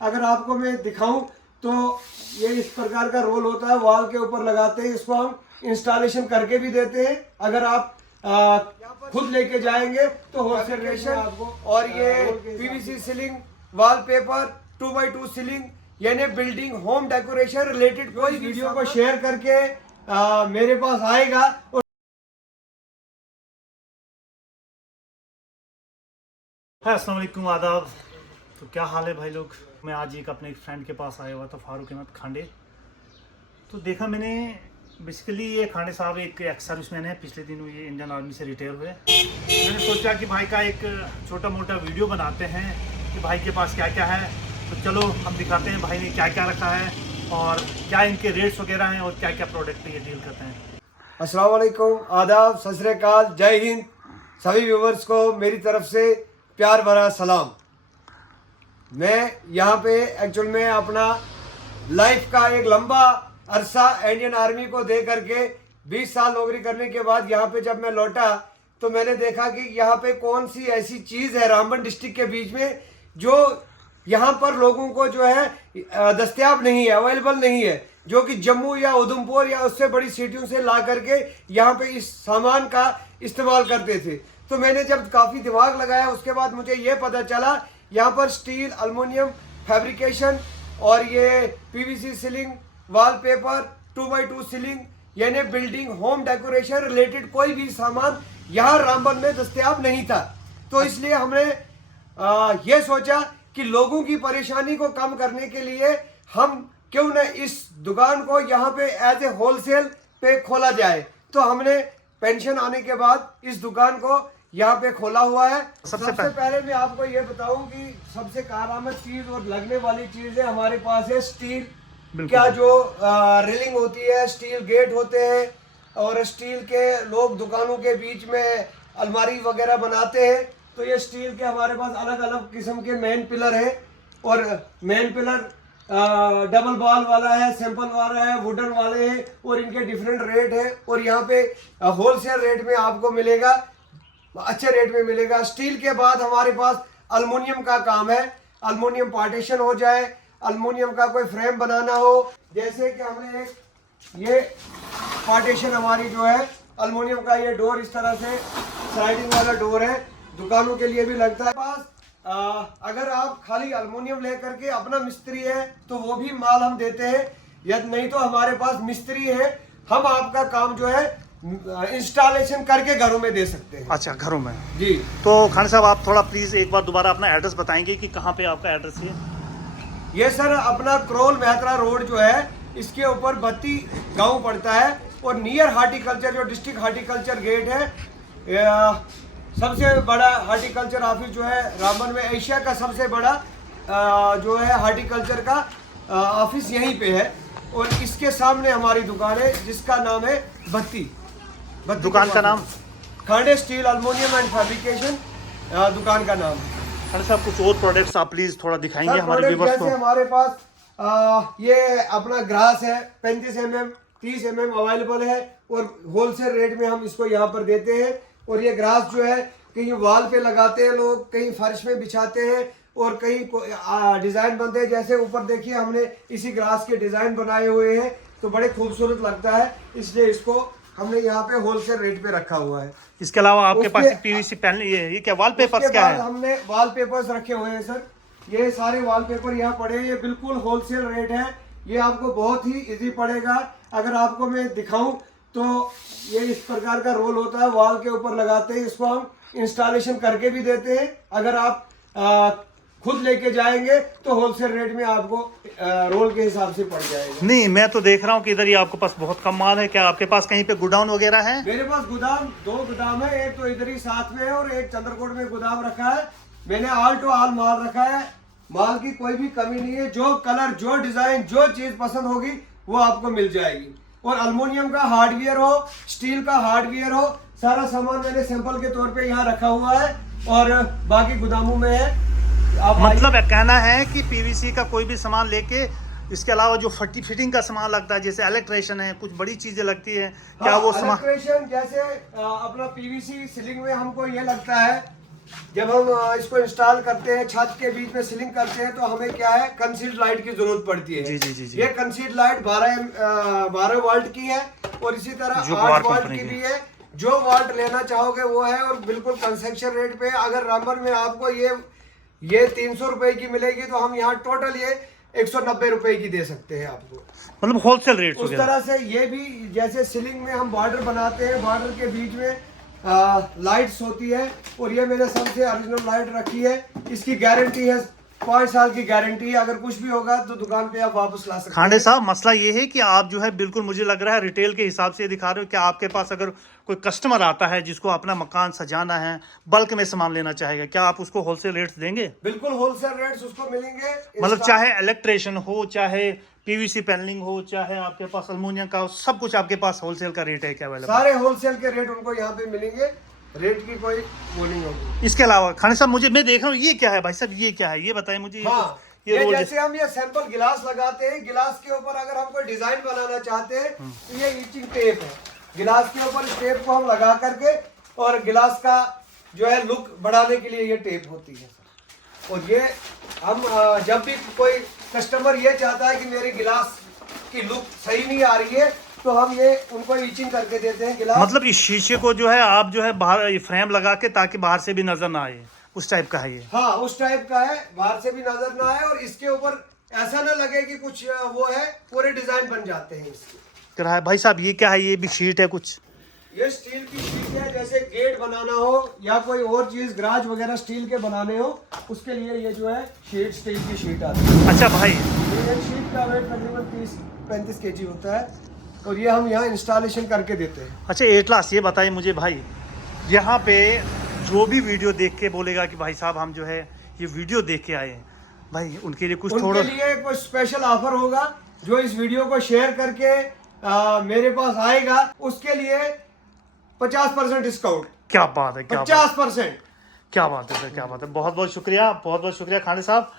अगर आपको मैं दिखाऊं तो ये इस प्रकार का रोल होता है, वॉल के ऊपर लगाते हैं। इसको हम इंस्टॉलेशन करके भी देते हैं। अगर आप खुद लेके जाएंगे तो होलसेल रेट में आपको। और ये PVC ceiling, wallpaper, 2x2 ceiling, यानी बिल्डिंग होम डेकोरेशन रिलेटेड कोई वीडियो को शेयर करके मेरे पास आएगा। और हाय, अस्सलाम वालेकुम, आदाब। तो क्या हाल है भाई लोग। मैं आज एक अपने फ्रेंड के पास आया हुआ था, फारूक अहमद खांडे। तो देखा मैंने, बेसिकली ये खांडे साहब एक एक्स सर्विसमैन है, पिछले दिनों ये इंडियन आर्मी से रिटायर हुए। मैंने सोचा कि भाई का एक छोटा मोटा वीडियो बनाते हैं कि भाई के पास क्या क्या है। तो चलो हम दिखाते हैं भाई ने क्या क्या रखा है और क्या इनके रेट्स वगैरह हैं और क्या क्या प्रोडक्ट ये डील करते हैं। अस्सलाम वालेकुम, आदाब, सत श्री अकाल, जय हिंद। सभी व्यूवर्स को मेरी तरफ से प्यार भरा सलाम। मैं यहाँ पे एक्चुअल में अपना लाइफ का एक लंबा अरसा इंडियन आर्मी को दे करके 20 साल नौकरी करने के बाद यहाँ पे जब मैं लौटा तो मैंने देखा कि यहाँ पे कौन सी ऐसी चीज़ है रामबन डिस्ट्रिक्ट के बीच में जो यहाँ पर लोगों को जो है दस्तयाब नहीं है, अवेलेबल नहीं है, जो कि जम्मू या उधमपुर या उससे बड़ी सिटियों से ला करके यहाँ पे इस सामान का इस्तेमाल करते थे। तो मैंने जब काफ़ी दिमाग लगाया उसके बाद मुझे ये पता चला यहाँ पर स्टील, एल्युमिनियम फैब्रिकेशन और ये PVC ceiling, wallpaper, 2x2 ceiling, यानी बिल्डिंग होम डेकोरेशन रिलेटेड कोई भी सामान यहाँ रामबन में दस्तयाब नहीं था। तो इसलिए हमने ये सोचा कि लोगों की परेशानी को कम करने के लिए हम क्यों न इस दुकान को यहाँ पे एज ए होलसेल पे खोला जाए। तो हमने पेंशन आने के बाद इस दुकान को यहाँ पे खोला हुआ है। सबसे पहले मैं आपको ये बताऊं कि सबसे कारआमद चीज और लगने वाली चीज है हमारे पास है स्टील। क्या जो रेलिंग होती है, स्टील गेट होते हैं और स्टील के लोग दुकानों के बीच में अलमारी वगैरह बनाते हैं। तो ये स्टील के हमारे पास अलग अलग किस्म के मेन पिलर हैं और मेन पिलर डबल बॉल वाला है, सिंपल वाला है, वुडन वाले हैं और इनके डिफरेंट रेट है। और यहाँ पे होलसेल रेट में आपको मिलेगा, अच्छे रेट में मिलेगा। स्टील के बाद हमारे पास अल्युमिनियम का काम है। अल्युमिनियम पार्टीशन हो जाए, अल्युमिनियम का कोई फ्रेम बनाना हो, जैसे कि हमने एक ये पार्टीशन हमारी जो है अल्युमिनियम का, ये डोर इस तरह से स्लाइडिंग वाला डोर है, दुकानों के लिए भी लगता है। पास अगर आप खाली अल्युमिनियम लेकर के अपना मिस्त्री है तो वो भी माल हम देते हैं, यदि नहीं तो हमारे पास मिस्त्री है, हम आपका काम जो है इंस्टॉलेशन करके घरों में दे सकते हैं। अच्छा, घरों में जी। तो खान साहब आप थोड़ा प्लीज़ एक बार दोबारा अपना एड्रेस बताएंगे कि कहाँ पे आपका एड्रेस है। ये सर अपना क्रोल मेहतरा रोड जो है इसके ऊपर बत्ती गांव पड़ता है और नियर हार्टिकल्चर जो डिस्ट्रिक्ट हार्टिकल्चर गेट है, सबसे बड़ा हार्टिकल्चर ऑफिस जो है रामबन में, एशिया का सबसे बड़ा जो है हार्टिकल्चर का ऑफिस यहीं पे है। और इसके सामने हमारी दुकान है जिसका नाम है बत्ती। दुकान का नाम Khande steel aluminium and fabrication दुकान का नाम। खान साहब कुछ और प्रोडक्ट्स आप प्लीज थोड़ा दिखाएंगे हमारे व्यूअर्स को। जैसे हमारे पास ये अपना ग्रास है 35 mm 30 mm अवेलेबल है और होलसेल रेट में हम इसको यहाँ पर देते हैं। और ये ग्रास जो है कहीं वॉल पे लगाते हैं लोग, कहीं फर्श में बिछाते हैं और कहीं डिजाइन बनते हैं। जैसे ऊपर देखिए हमने इसी ग्रास के डिजाइन बनाए हुए हैं तो बड़े खूबसूरत लगता है, इसलिए इसको हमने यहाँ पे होलसेल रेट पे रखा हुआ है। इसके अलावा आपके पास पीवीसी पैनल, ये क्या वॉलपेपर्स क्या है? हमने वॉलपेपर्स रखे हुए हैं सर, ये सारे वॉलपेपर यहाँ पड़े हैं, ये बिल्कुल होलसेल रेट है, ये आपको बहुत ही इजी पड़ेगा। अगर आपको मैं दिखाऊं तो ये इस प्रकार का रोल होता है, वॉल के ऊपर लगाते हैं, इसको हम इंस्टॉलेशन करके भी देते हैं। अगर आप खुद लेके जाएंगे तो होलसेल रेट में आपको रोल के हिसाब से पड़ जाएगा। नहीं, मैं तो देख रहा हूँ कि इधर ही आपके पास बहुत कम माल है। क्या आपके पास कहीं पे गोडाउन वगैरह है? मेरे पास गोदाम, 2 गोदाम है, एक तो इधर ही साथ में है और एक चंद्रकोट में गोदाम रखा है। मैंने ऑल टू ऑल माल रखा है, माल की कोई भी कमी नहीं है। जो कलर, जो डिजाइन, जो चीज पसंद होगी वो आपको मिल जाएगी। और अल्युमिनियम का हार्डवेयर हो, स्टील का हार्डवेयर हो, सारा सामान मैंने सैंपल के तौर पे यहाँ रखा हुआ है और बाकी गोदामों में है। मतलब कहना है कि पीवीसी का कोई भी सामान लेके, इसके अलावा जो फिटिंग का सामान लगता है, जैसे इलेक्ट्रिशियन है, कुछ बड़ी चीजें लगती है, क्या वो सामान? इलेक्ट्रिशियन जैसे अपना पीवीसी सीलिंग में हमको ये लगता है जब हम इसको इंस्टॉल करते हैं, छत के बीच में सीलिंग करते हैं, तो हमें क्या है, कंसील्ड लाइट की जरूरत पड़ती है। जी जी जी जी। ये कंसील्ड लाइट 12 वोल्ट की है और इसी तरह जो 8 वाट वोल्ट कंपनी की की। भी है। जो वोल्ट लेना चाहोगे वो है, और बिल्कुल कंसेक्शन रेट पे। अगर रामबन में आपको ये 300 रुपए की मिलेगी, तो हम यहाँ टोटल ये 190 रुपए की दे सकते हैं आपको, मतलब होलसेल रेट उस तरह से। ये भी जैसे सीलिंग में हम बॉर्डर बनाते हैं, बॉर्डर के बीच में लाइट्स होती है, और ये मेरे सबसे ओरिजिनल लाइट रखी है। इसकी गारंटी है 5 साल की गारंटी है। अगर कुछ भी होगा तो दुकान पे आप वापस ला सकते खांडे हैं। साहब, मसला ये है कि आप जो है बिल्कुल मुझे लग रहा है रिटेल के हिसाब से दिखा रहे हो कि आपके पास अगर कोई कस्टमर आता है जिसको अपना मकान सजाना है, बल्क में सामान लेना चाहेगा, क्या आप उसको होलसेल रेट्स देंगे? बिल्कुल होलसेल रेट्स उसको मिलेंगे। मतलब चाहे इलेक्ट्रिशियन हो, चाहे पीवीसी पैनलिंग हो, चाहे आपके पास अल्मुनियम का हो, सब कुछ आपके पास होलसेल का रेट है क्या अवेलेबल? सारे होलसेल के रेट उनको यहाँ पे मिलेंगे, रेट की कोई वो नहीं होगी। इसके अलावा खाने साहब, मुझे मैं देख रहा हूँ, ये क्या है भाई साहब, ये क्या है, ये बताएं मुझे। हाँ, ये ये रोल जैसे हम ये सैंपल गिलास लगाते हैं, गिलास के ऊपर अगर हम कोई डिजाइन बनाना चाहते हैं, तो ये इचिंग टेप है। गिलास के ऊपर इस टेप को हम लगा करके, और गिलास का जो है लुक बढ़ाने के लिए ये टेप होती है। और ये हम जब भी कोई कस्टमर ये चाहता है कि मेरे गिलास की लुक सही नहीं आ रही है, तो हम ये उनको इचिंग करके देते हैं गिलास। मतलब इस शीशे को जो है आप जो है बाहर फ्रेम लगा के, ताकि बाहर से भी नजर ना आए, उस टाइप का है ये? हाँ, उस टाइप का है, बाहर से भी नजर ना आए, और इसके ऊपर ऐसा ना लगे कि कुछ वो है, पूरे डिजाइन बन जाते हैं इसके। क्या है भाई साहब, ये क्या है, ये भी शीट है कुछ? ये स्टील की शीट है, जैसे गेट बनाना हो या कोई और चीज, गराज वगैरह स्टील के बनाने हो, उसके लिए ये जो है शीट, स्टील की शीट आती है। अच्छा भाई, ये शीट का वेट तकरीबन 30-35 kg होता है, और ये हम यहाँ इंस्टॉलेशन करके देते हैं। अच्छा एटलास, ये बताइए मुझे भाई, यहाँ पे जो भी वीडियो देख के बोलेगा कि भाई साहब हम जो है ये वीडियो देख के आए हैं, भाई उनके लिए कुछ उनके थोड़ा लिए कुछ स्पेशल ऑफर होगा। जो इस वीडियो को शेयर करके मेरे पास आएगा, उसके लिए 50% डिस्काउंट। क्या बात है, क्या बात, 50%। क्या बात है सर, क्या बात है। बहुत बहुत शुक्रिया, बहुत बहुत शुक्रिया खाने साहब।